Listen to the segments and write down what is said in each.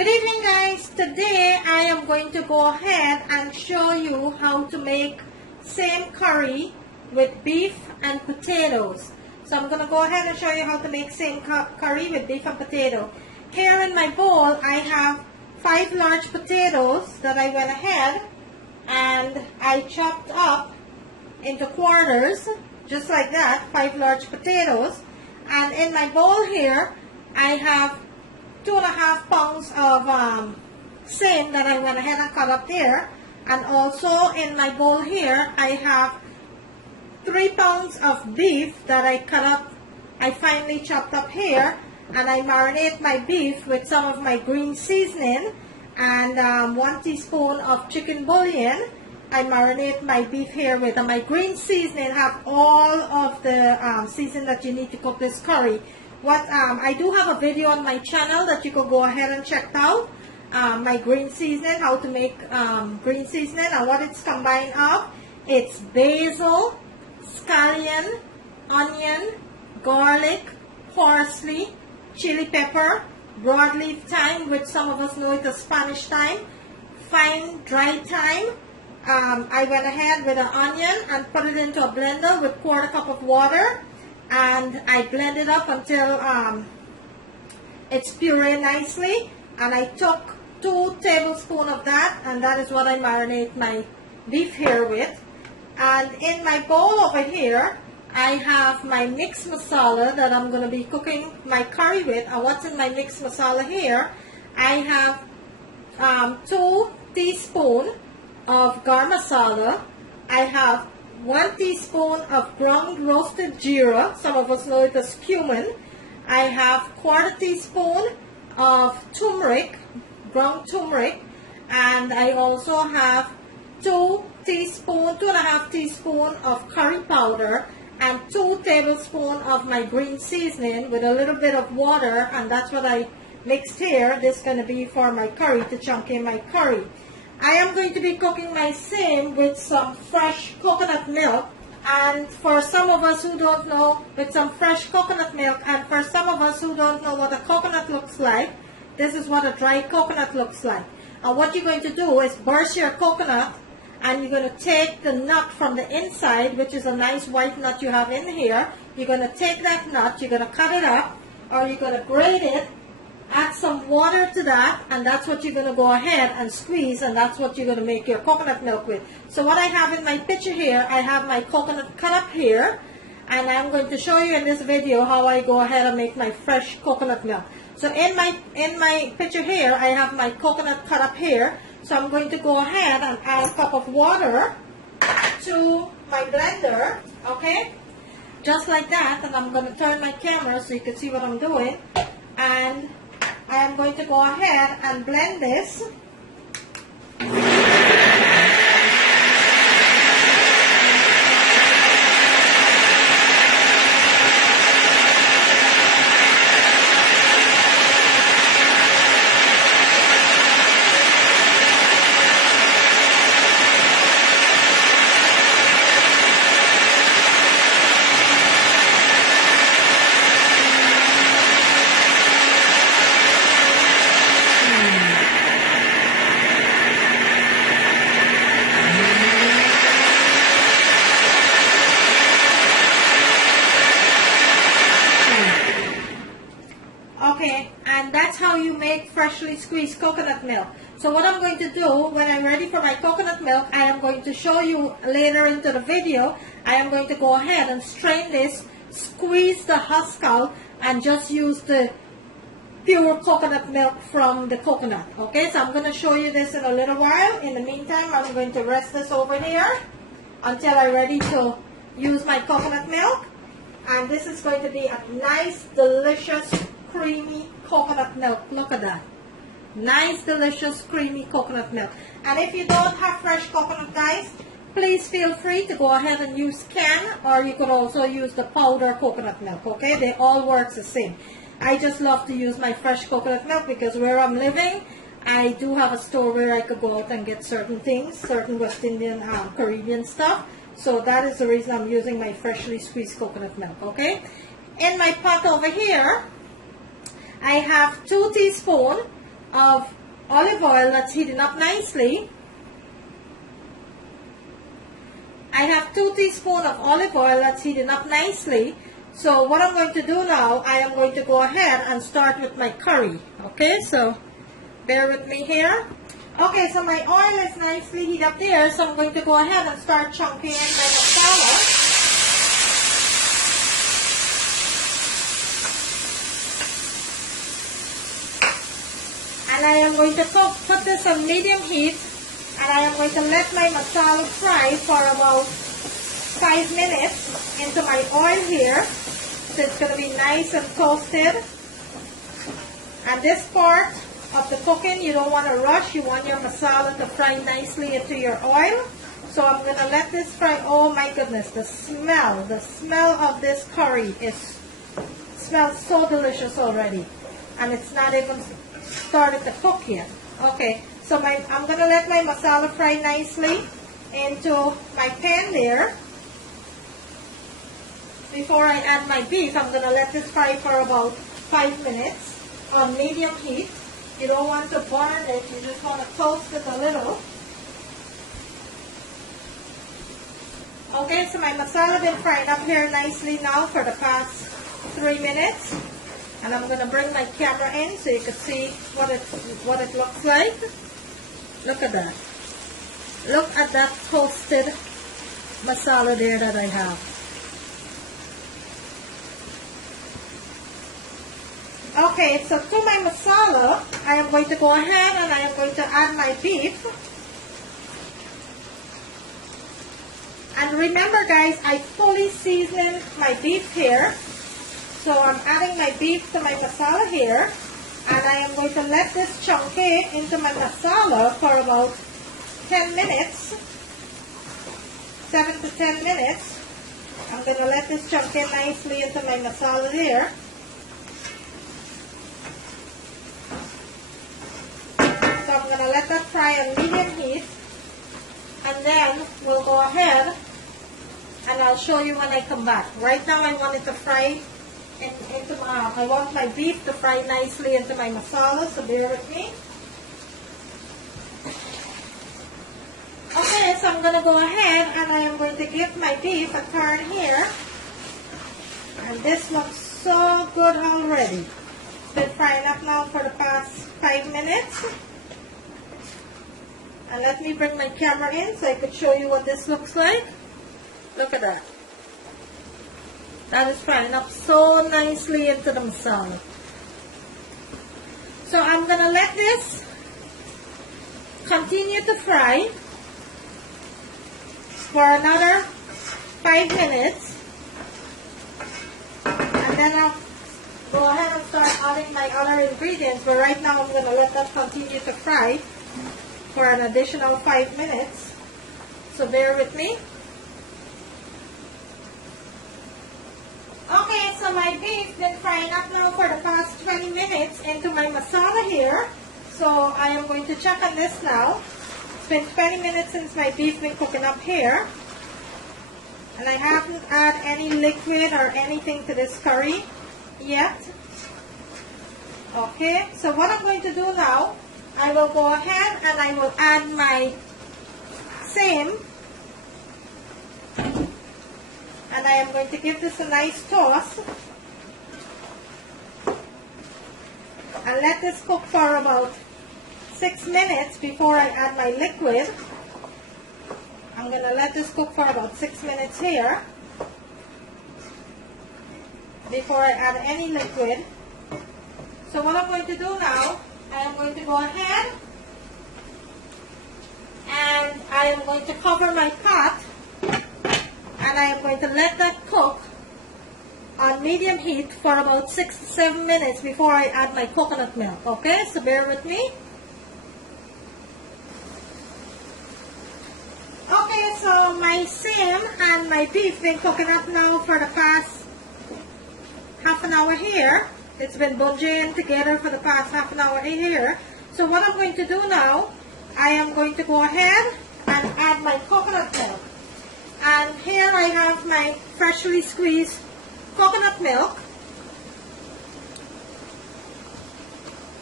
Good evening guys. Today I am going to go ahead and show you how to make Saime curry with beef and potatoes. So I'm going to go ahead and show you how to make Saime curry with beef and potato. Here in my bowl I have 5 large potatoes that I went ahead and I chopped up into quarters, just like that, 5 large potatoes. And in my bowl here I have 2.5 pounds of Saime that I went ahead and cut up there. And also in my bowl here I have 3 pounds of beef that I cut up, I finely chopped up here, and I marinate my beef with some of my green seasoning and 1 teaspoon of chicken bouillon. I marinate my beef here with, and my green seasoning have all of the seasoning that you need to cook this curry. I do have a video on my channel that you can go ahead and check out. My green seasoning, how to make green seasoning, and what it's combined of. It's basil, scallion, onion, garlic, parsley, chili pepper, broadleaf thyme, which some of us know it as Spanish thyme, fine dry thyme. I went ahead with an onion and put it into a blender with 1/4 cup of water, and I blend it up until it's puree nicely, and I took 2 tablespoons of that, and that is what I marinate my beef here with. And in my bowl over here I have my mixed masala that I'm going to be cooking my curry with. And what's in my mixed masala here, I have 2 teaspoons of garam masala. I have 1 teaspoon of ground roasted jeera, some of us know it as cumin. I have 1/4 teaspoon of turmeric, ground turmeric, and I also have 2.5 teaspoons of curry powder and 2 tablespoons of my green seasoning with a little bit of water, and that's what I mixed here. This is going to be for my curry, to chunk in my curry. I am going to be cooking my Saime with some fresh coconut milk, and for some of us who don't know, with some fresh coconut milk, and for some of us who don't know what a coconut looks like, this is what a dry coconut looks like. And what you're going to do is burst your coconut, and you're going to take the nut from the inside, which is a nice white nut you have in here. You're going to take that nut, you're going to cut it up, or you're going to grate it, add some water to that, and that's what you're going to go ahead and squeeze, and that's what you're going to make your coconut milk with. So what I have in my picture here, I have my coconut cut up here, and I'm going to show you in this video how I go ahead and make my fresh coconut milk. So in my picture here, I have my coconut cut up here. So I'm going to go ahead and add a cup of water to my blender, okay? Just like that, and I'm going to turn my camera so you can see what I'm doing. And I am going to go ahead and blend this. Okay, and that's how you make freshly squeezed coconut milk. So what I'm going to do when I'm ready for my coconut milk, I am going to show you later into the video. I am going to go ahead and strain this, squeeze the husk out, and just use the pure coconut milk from the coconut. Okay, so I'm going to show you this in a little while. In the meantime, I'm going to rest this over here until I'm ready to use my coconut milk. And this is going to be a nice, delicious, creamy coconut milk. Look at that. Nice, delicious, creamy coconut milk. And if you don't have fresh coconut, guys, please feel free to go ahead and use can, or you could also use the powder coconut milk, okay? They all work the same. I just love to use my fresh coconut milk because where I'm living, I do have a store where I could go out and get certain things, certain West Indian, Caribbean stuff. So that is the reason I'm using my freshly squeezed coconut milk, okay? In my pot over here, I have 2 teaspoons of olive oil that's heating up nicely. I have 2 teaspoons of olive oil that's heating up nicely. So what I'm going to do now, I am going to go ahead and start with my curry. Okay, so bear with me here. Okay, so my oil is nicely heated up there, so I'm going to go ahead and start chunking in my masala. And I am going to put this on medium heat, and I am going to let my masala fry for about 5 minutes into my oil here. So it's going to be nice and toasted. And this part of the cooking, you don't want to rush. You want your masala to fry nicely into your oil. So I'm going to let this fry. Oh my goodness, the smell of this curry smells so delicious already. And it's not even started to cook yet. Okay, so I'm going to let my masala fry nicely into my pan there. Before I add my beef, I'm going to let this fry for about 5 minutes on medium heat. You don't want to burn it, you just want to toast it a little. Okay, so my masala been fried up here nicely now for the past 3 minutes. And I'm going to bring my camera in so you can see what it looks like. Look at that. Look at that toasted masala there that I have. Okay, so to my masala, I am going to go ahead and I am going to add my beef. And remember guys, I fully seasoned my beef here. So I'm adding my beef to my masala here. And I am going to let this chunky into my masala for about 10 minutes. 7 to 10 minutes. I'm going to let this chunky nicely into my masala there. So I'm going to let that fry on medium heat, and then we'll go ahead and I'll show you when I come back. Right now I want it to fry I want my beef to fry nicely into my masala, so bear with me. Okay, so I'm going to go ahead and I am going to give my beef a turn here. And this looks so good already. It's been frying up now for the past 5 minutes. And let me bring my camera in so I could show you what this looks like. Look at that. That is frying up so nicely into the masala. So I'm going to let this continue to fry for another 5 minutes. And then I'll go ahead and start adding my other ingredients. But right now I'm going to let that continue to fry for an additional 5 minutes. So bear with me. Okay, so my beef been frying up now for the past 20 minutes into my masala here. So I am going to check on this now. It's been 20 minutes since my beef been cooking up here. And I haven't added any liquid or anything to this curry yet. Okay, so what I'm going to do now, I will go ahead and I will add my Saime. And I am going to give this a nice toss. And let this cook for about 6 minutes before I add my liquid. I'm going to let this cook for about 6 minutes here before I add any liquid. So what I'm going to do now, I am going to go ahead and I am going to cover my pot. And I am going to let that cook on medium heat for about 6 to 7 minutes before I add my coconut milk. Okay, so bear with me. Okay, so my Saime and my beef been cooking up now for the past half an hour here. It's been bungeing together for the past half an hour here. So what I'm going to do now, I am going to go ahead and add my coconut milk. And here I have my freshly squeezed coconut milk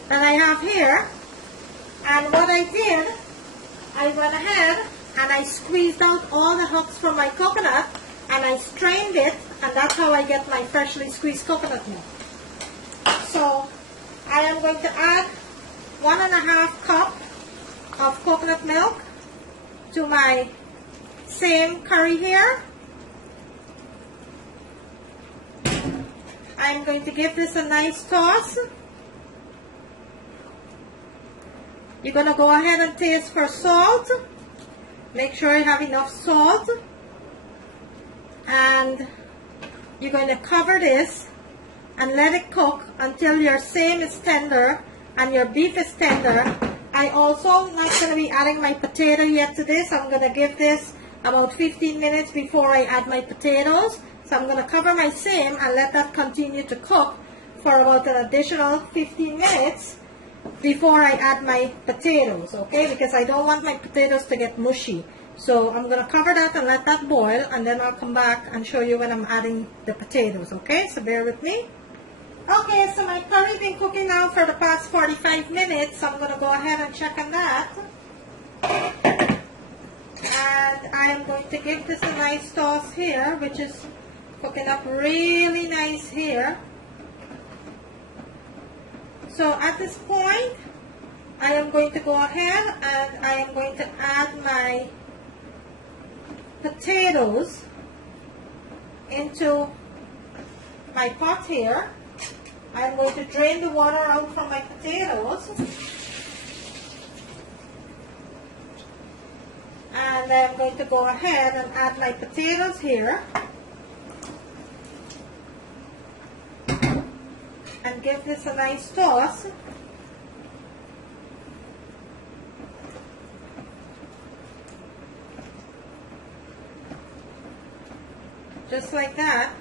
that I have here. And what I did, I went ahead and I squeezed out all the husks from my coconut and I strained it, and that's how I get my freshly squeezed coconut milk. So I am going to add 1.5 cup of coconut milk to my Saime curry here. I'm going to give this a nice toss. You're going to go ahead and taste for salt. Make sure you have enough salt. And you're going to cover this and let it cook until your Saime is tender and your beef is tender. I also not going to be adding my potato yet to this. I'm going to give this about 15 minutes before I add my potatoes. So I'm going to cover my Saime and let that continue to cook for about an additional 15 minutes before I add my potatoes, okay? Because I don't want my potatoes to get mushy. So I'm going to cover that and let that boil, and then I'll come back and show you when I'm adding the potatoes, okay? So bear with me. Okay, so my curry's been cooking now for the past 45 minutes, so I'm going to go ahead and check on that. And I am going to give this a nice toss here, which is cooking up really nice here. So at this point, I am going to go ahead and I am going to add my potatoes into my pot here. I'm going to drain the water out from my potatoes. And I'm going to go ahead and add my potatoes here. And give this a nice toss. Just like that.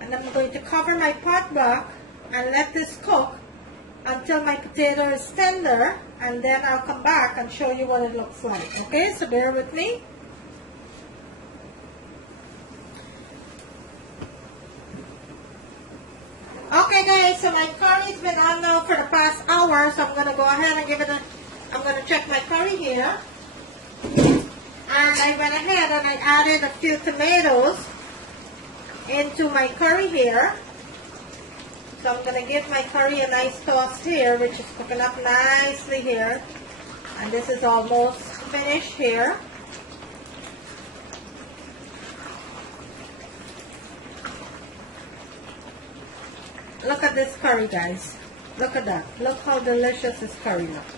And I'm going to cover my pot back and let this cook until my potato is tender, and then I'll come back and show you what it looks like. Okay, so bear with me. Okay guys, so my curry's been on now for the past hour, so I'm going to go ahead and give it a, I'm going to check my curry here. And I went ahead and I added a few tomatoes into my curry here. So I'm going to give my curry a nice toss here, which is cooking up nicely here. And this is almost finished here. Look at this curry, guys. Look at that. Look how delicious this curry looks.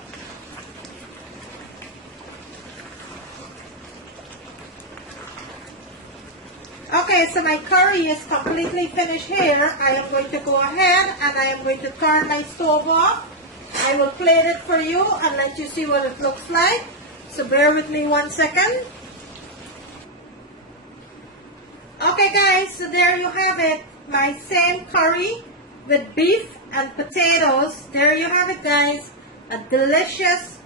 Okay, so my curry is completely finished here. I am going to go ahead and I am going to turn my stove off. I will plate it for you and let you see what it looks like. So bear with me 1 second. Okay guys, so there you have it. My Saime curry with beef and potatoes. There you have it guys. A delicious,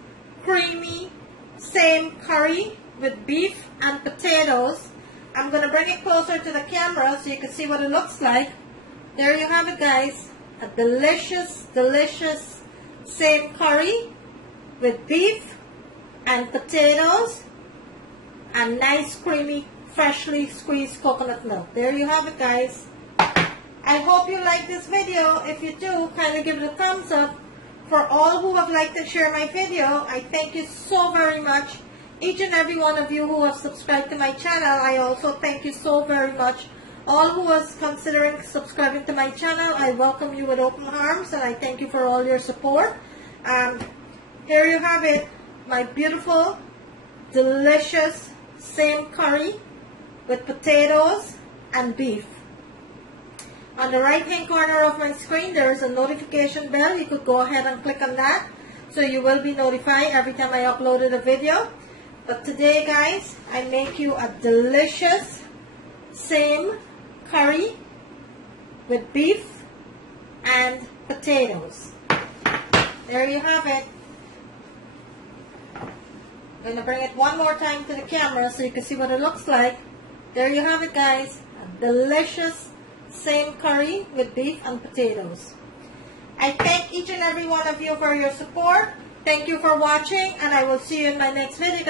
creamy Saime curry with beef and potatoes. I'm going to bring it closer to the camera so you can see what it looks like. There you have it guys. A delicious, delicious Saime curry with beef and potatoes and nice creamy freshly squeezed coconut milk. There you have it guys. I hope you like this video. If you do, kindly give it a thumbs up. For all who have liked and shared my video, I thank you so very much. Each and every one of you who have subscribed to my channel, I also thank you so very much. All who is considering subscribing to my channel, I welcome you with open arms and I thank you for all your support. Here you have it, my beautiful, delicious Saime curry with potatoes and beef. On the right hand corner of my screen, there is a notification bell. You could go ahead and click on that so you will be notified every time I uploaded a video. But today guys, I make you a delicious Saime curry with beef and potatoes. There you have it. I'm going to bring it one more time to the camera so you can see what it looks like. There you have it guys. A delicious Saime curry with beef and potatoes. I thank each and every one of you for your support. Thank you for watching, and I will see you in my next video.